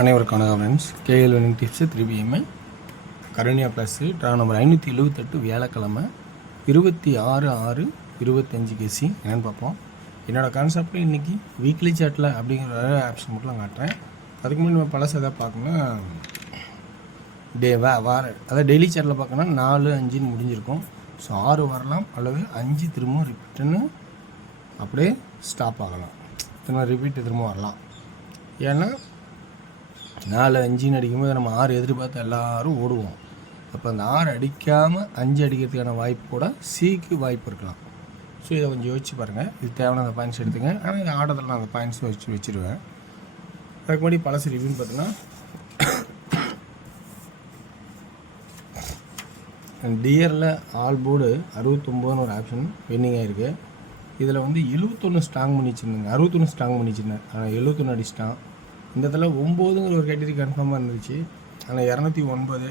அனைவருக்கான friends KL winning tips 3BMI Karunya plus draw number 578 வியாழக்கிழமை 26/6/25 கேசி என்னென்னு பார்ப்போம். என்னோடய கான்செப்ட் இன்றைக்கி வீக்லி சார்ட்டில் அப்படிங்கிற ஆப்ஷன் மட்டும் நான் காட்டுறேன். அதுக்கு முன்னாடி நம்ம பழசு எதாவது பார்க்கணுன்னா அதாவது டெய்லி சார்ட்டில் பார்க்கணுன்னா 4-5 முடிஞ்சிருக்கும். ஸோ 6 வரலாம் அல்லது 5 திரும்ப ரிப்பீட்டுன்னு அப்படியே ஸ்டாப் ஆகலாம், திரும்ப வரலாம். ஏன்னா 4-5 அடிக்கும்போது நம்ம 6 எதிர்பார்த்து எல்லோரும் ஓடுவோம். அப்போ அந்த 6 அடிக்காமல் 5 அடிக்கிறதுக்கான வாய்ப்பு கூட சிக்கு வாய்ப்பு இருக்கலாம். ஸோ இதை கொஞ்சம் யோசிச்சு பாருங்கள். இது தேவையான அந்த பாயிண்ட்ஸ் எடுத்துங்க. ஆனால் இந்த ஆட்டத்தில் நான் அந்த பாயிண்ட்ஸ் வச்சுருவேன். அதுக்கு முன்னாடி பழசு ரிவ்யூன்னு பார்த்தீங்கன்னா டியரில் ஆல் போர்டு 69 ஒரு ஆப்ஷன் வின்னிங் ஆகிருக்கு. இதில் 71 ஸ்ட்ராங் பண்ணி வச்சுருந்தேங்க, 61 ஸ்ட்ராங் பண்ணி வச்சுருந்தேன். ஆனால் 71 அடிச்சிட்டான். இந்த இடத்துல 9ங்கிற ஒரு கேட்டகரி கன்ஃபார்மாக இருந்துச்சு. ஆனால் 209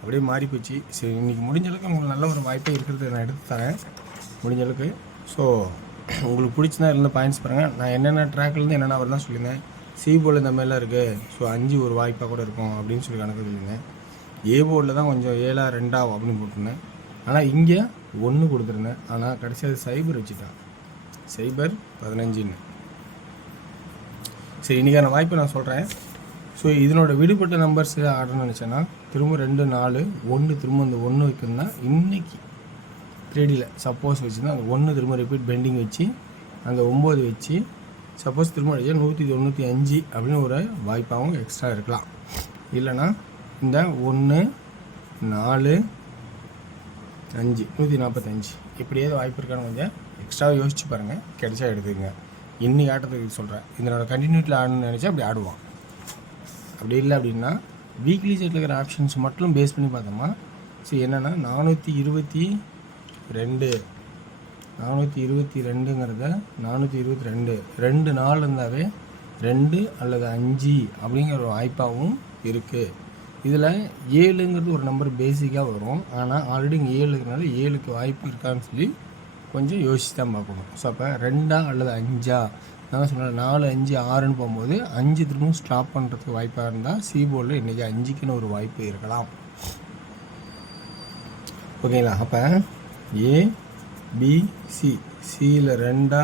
அப்படியே மாறி போச்சு. சரி, இன்றைக்கி முடிஞ்ச அளவுக்கு உங்களுக்கு நல்ல ஒரு வாய்ப்பே இருக்கிறது நான் எடுத்து தரேன் முடிஞ்ச அளவுக்கு. ஸோ உங்களுக்கு பிடிச்சினா இருந்த பாயிண்ட்ஸ் பாருங்கள். நான் என்னென்ன ட்ராக்லேருந்து என்னென்ன வரலாம் சொல்லியிருந்தேன். சி போர்டில் இந்த மாதிரிலாம் இருக்குது. ஸோ 5 ஒரு வாய்ப்பாக கூட இருக்கும் அப்படின்னு சொல்லி கணக்கு சொல்லியிருந்தேன். ஏ போர்டில் தான் கொஞ்சம் 7-2 அப்படின்னு போட்டிருந்தேன். ஆனால் இங்கே 1 கொடுத்துருந்தேன். ஆனால் கடைசி அது சைபர் வச்சுட்டான், சைபர் 15ன்னு. சரி, இன்றைக்கான வாய்ப்பை நான் சொல்கிறேன். ஸோ இதனோட விடுபட்ட நம்பர்ஸ் ஆர்டர்னு நினச்சேன்னா திரும்ப 2, 4, 1 திரும்ப அந்த 1 வைக்கணும்னா இன்றைக்கி 3Dயில் சப்போஸ் வச்சுருந்தா அந்த 1 திரும்ப ரிப்பீட் பெண்டிங் வச்சு அந்த 9 வச்சு சப்போஸ் திரும்ப அடிச்சா 195 அப்படின்னு ஒரு வாய்ப்பாகவும் எக்ஸ்ட்ரா இருக்கலாம். இல்லைனா இந்த 1, 4, 5 145 இப்படியாவது வாய்ப்பு இருக்கான்னு கொஞ்சம் எக்ஸ்ட்ரா யோசிச்சு பாருங்கள். கிடைச்சா எடுத்துக்கங்க. இன்றைக்கி ஆட்டத்துக்கு சொல்கிறேன். இதனோட கண்டினியூட்டியில் ஆடணும்னு நினச்சா அப்படி ஆடுவான். அப்படி இல்லை அப்படின்னா வீக்லி செட்டில் இருக்கிற ஆப்ஷன்ஸ் மட்டும் பேஸ் பண்ணி பார்த்தோமா. ஸோ என்னென்னா 422ங்கிறத 422 2 நாள் இருந்தாவே 2 அல்லது 5 அப்படிங்கிற ஒரு வாய்ப்பாகவும் இருக்குது. இதில் 7ங்கிறது ஒரு நம்பர் பேசிக்காக வரும். ஆனால் ஆல்ரெடி இங்கே 7 இருக்கிறனால 7க்கு வாய்ப்பு இருக்கான்னு சொல்லி கொஞ்சம் யோசிச்சு தான் பார்க்கணும். ஸோ அப்போ 2 அல்லது 5 நான் சொன்னேன். 4, 5, 6ன்னு போகும்போது 5 திரும்பவும் ஸ்டாப் பண்ணுறதுக்கு வாய்ப்பாக இருந்தால் சி போர்டில் இன்றைக்கி 5க்குன்னு ஒரு வாய்ப்பு இருக்கலாம். ஓகேங்களா? அப்போ ஏபிசி சியில் 2,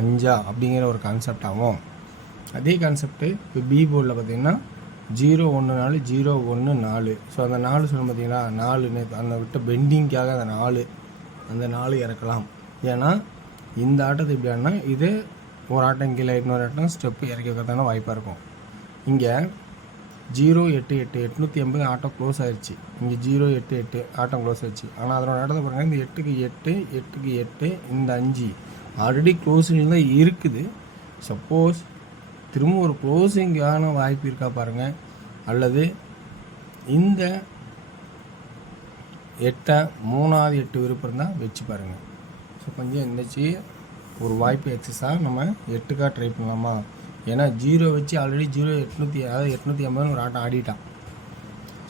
5 அப்படிங்கிற ஒரு கான்செப்ட் ஆகும். அதே கான்செப்ட்டு இப்போ பி போர்டில் பார்த்திங்கன்னா 0, 1, 4, 0, 1, 4. ஸோ அந்த 4 சொல்ல பார்த்தீங்களா, 4 அந்த விட்ட பெண்டிங்காக அந்த 4 இறக்கலாம். ஏன்னா இந்த ஆட்டத்தை எப்படி ஆடினா இது ஒரு ஆட்டம் கீழே இன்னொரு ஆட்டம் ஸ்டெப்பு இறக்கி வைக்கிறதான வாய்ப்பாக இருக்கும். இங்கே 0-8-8 880 ஆட்டம் க்ளோஸ் ஆயிடுச்சு. இங்கே 0-8-8 ஆட்டம் க்ளோஸ் ஆயிடுச்சு. ஆனால் அதனோட ஆட்டத்தை பாருங்கள். இந்த 8க்கு 8 8க்கு 8 இந்த 5 ஆல்ரெடி க்ளோஸிங் தான் இருக்குது. சப்போஸ் திரும்ப ஒரு க்ளோசிங்கான வாய்ப்பு இருக்கா பாருங்கள். அல்லது இந்த 8 3வது 8 விருப்பம் இருந்தால் வச்சு பாருங்கள். ஸோ கொஞ்சம் இருந்துச்சு ஒரு வாய்ப்பு எக்ஸஸாக நம்ம 8க்காக ட்ரை பண்ணலாமா. ஏன்னா 0 வச்சு ஆல்ரெடி 880 ஒரு ஆட்டம் ஆடிட்டான்.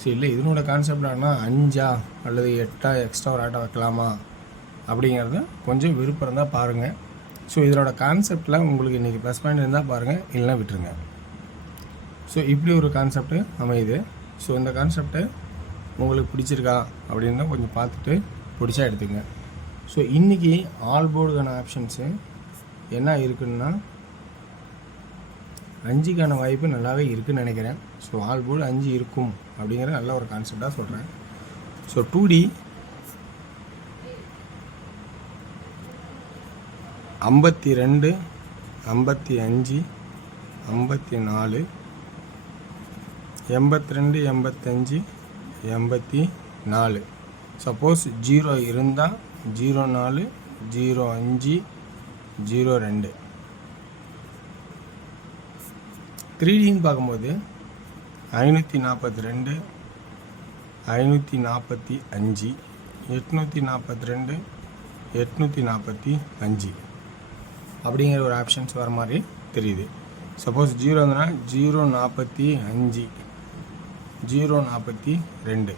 ஸோ இல்லை இதனோட கான்செப்ட் ஆனால் 5 அல்லது 8 எக்ஸ்ட்ரா ஒரு ஆட்டம் வைக்கலாமா அப்படிங்கிறத கொஞ்சம் விருப்பம் இருந்தால் பாருங்கள். ஸோ இதனோட கான்செப்டில் உங்களுக்கு இன்றைக்கி ப்ளஸ் பாயிண்ட் இருந்தால் பாருங்கள், இல்லைனா விட்டுருங்க. ஸோ இப்படி ஒரு கான்செப்ட்டு அமையுது. ஸோ இந்த கான்செப்ட்டு உங்களுக்கு பிடிச்சிருக்கா அப்படின்னு கொஞ்சம் பார்த்துட்டு பிடிச்சா எடுத்துங்க. ஸோ இன்றைக்கி ஆல் போர்டுக்கான ஆப்ஷன்ஸு என்ன இருக்குன்னா 5க்கான வாய்ப்பு நல்லாவே இருக்குதுன்னு நினைக்கிறேன். ஸோ ஆல் போர்டு 5 இருக்கும் அப்படிங்கிற நல்ல ஒரு கான்செப்டாக சொல்கிறேன். So 2D 52 55 54 82 85 84. சப்போஸ் 0 இருந்தால் 04 05 02. 3Dன்னு பார்க்கும்போது 542 545 842 845 அப்படிங்கிற ஒரு ஆப்ஷன்ஸ் வர மாதிரி தெரியுது. சப்போஸ் 0 இருந்ததுன்னா 045 042.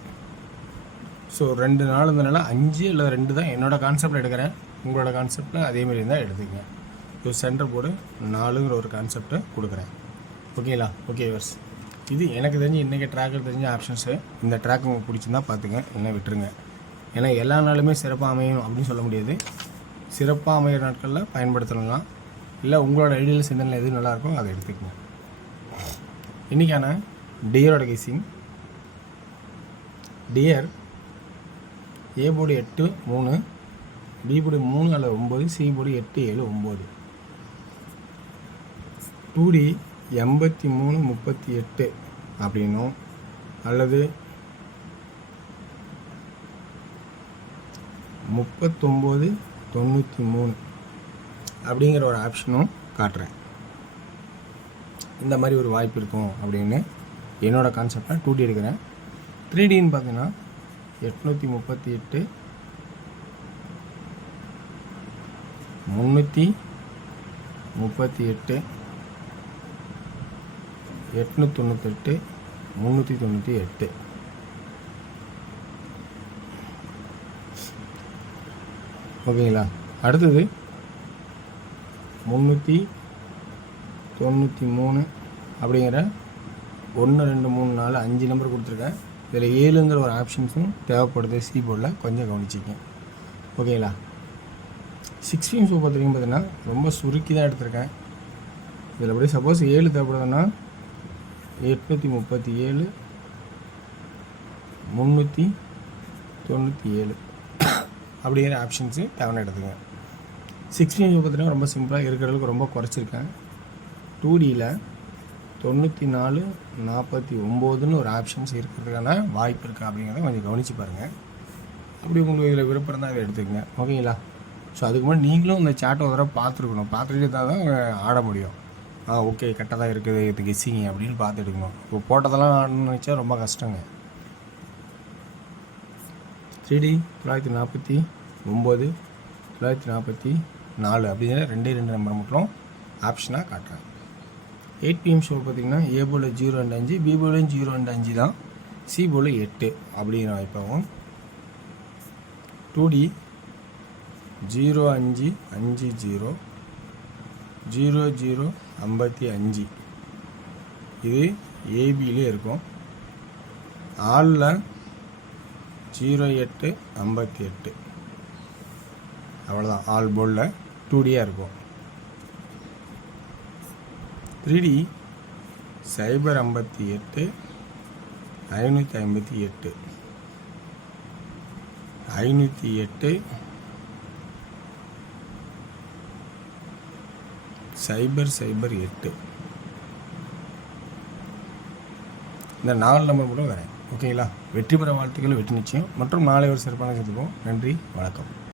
ஸோ 2 நாள் இருந்ததுனால 5 இல்லை 2 தான் என்னோடய கான்செப்ட் எடுக்கிறேன். உங்களோட கான்செப்டில் அதேமாரி இருந்தால் எடுத்துக்கங்க. ஸோ சென்டர் போர்டு 4ங்கிற ஒரு கான்செப்டை கொடுக்குறேன். ஓகேங்களா? ஓகே வர்ஸ் இது எனக்கு தெரிஞ்சு இன்றைக்கி ட்ராக்கில் தெரிஞ்ச ஆப்ஷன்ஸு. இந்த ட்ராக் உங்களுக்கு பிடிச்சிருந்தா பார்த்துங்க, இல்லைன்னா விட்டுருங்க. ஏன்னா எல்லா நாளுமே சிறப்பாக அமையும் அப்படின்னு சொல்ல முடியாது. சிறப்பாக அமைகிற நாட்களில் பயன்படுத்தலாம், இல்லை உங்களோட ஐடியல் சிந்தனை எது நல்லாயிருக்கோ அதை எடுத்துக்கோங்க. இன்றைக்கான டியரோட guessing. Dear A board 8 3, B board 3 அல்லது 9, சி போர்டு 8 7 9. 2D 83 38 அப்படின்னும் அல்லது 39 93 அப்படிங்கிற ஒரு ஆப்ஷனும் காட்டுறேன். இந்த மாதிரி ஒரு வாய்ப்பு இருக்கும் அப்படின்னு என்னோடய கான்செப்டாக 2D எடுக்கிறேன். 3Dன்னு பார்த்தீங்கன்னா 838 338 898 398. ஓகேங்களா? அடுத்தது 393 அப்படிங்கிற 1 2 3 4 5 நம்பர் கொடுத்துருக்கேன். இதில் 7ங்கிற ஒரு ஆப்ஷன்ஸும் தேவைப்படுது சி போர்டில், கொஞ்சம் கவனிச்சிக்கேன். ஓகேங்களா? 16 பார்த்தீங்கன்னா ரொம்ப சுருக்கி தான் எடுத்திருக்கேன். இதில் அப்படியே சப்போஸ் 7 தேவைப்படுதுன்னா 837 397 அப்படிங்கிற ஆப்ஷன்ஸு தேவையான எடுத்துங்க. 16 பார்த்தீங்கன்னா ரொம்ப சிம்பிளாக இருக்கிறதுக்கு ரொம்ப குறைச்சிருக்கேன். 2Dயில் 94 49ன்னு ஒரு ஆப்ஷன்ஸ் இருக்கிறதுக்கான வாய்ப்பு இருக்குது அப்படிங்கிறத கொஞ்சம் கவனித்து பாருங்கள். அப்படி உங்களுக்கு இதில் விருப்பம் தான் இதை எடுத்துக்கங்க. ஓகேங்களா? ஸோ அதுக்கு முன்னாடி நீங்களும் இந்த சாட்டை ஒரு தடவை பார்த்துருக்கணும். பார்த்துட்டு தான் ஆட முடியும். ஓகே கரெக்டாக தான் இருக்குது இது கெஸ்ஸிங்க அப்படின்னு பார்த்து எடுக்கணும். இப்போ போட்டதெல்லாம் ஆடணும்னு நினச்சா ரொம்ப கஷ்டங்க. 3D 949 944 அப்படிங்கிற 2 நம்பர் மட்டும் ஆப்ஷனாக காட்டுறேன். 8 PM ஷோ பார்த்திங்கன்னா ஏ போர்டில் 0 2 5, பி போர்டில் 0 2 5 தான், சி போர்டில் 8 அப்படிங்கிற வாய்ப்பாகும். 2D 05 50 00 55 இது ஏபியிலே இருக்கும். ஆளில் 08 58 அவ்வளோதான். ஆல் போர்டில் 2Dயாக இருக்கும். 3D 058 558 508 008 இந்த 4 நம்பர் மட்டும் வரேன். ஓகேங்களா? வெற்றி பெற வாழ்த்துக்கள், வெற்றி நிச்சயம் மற்றும் நாளை ஒரு சிறப்பான சந்திப்போம். நன்றி, வணக்கம்.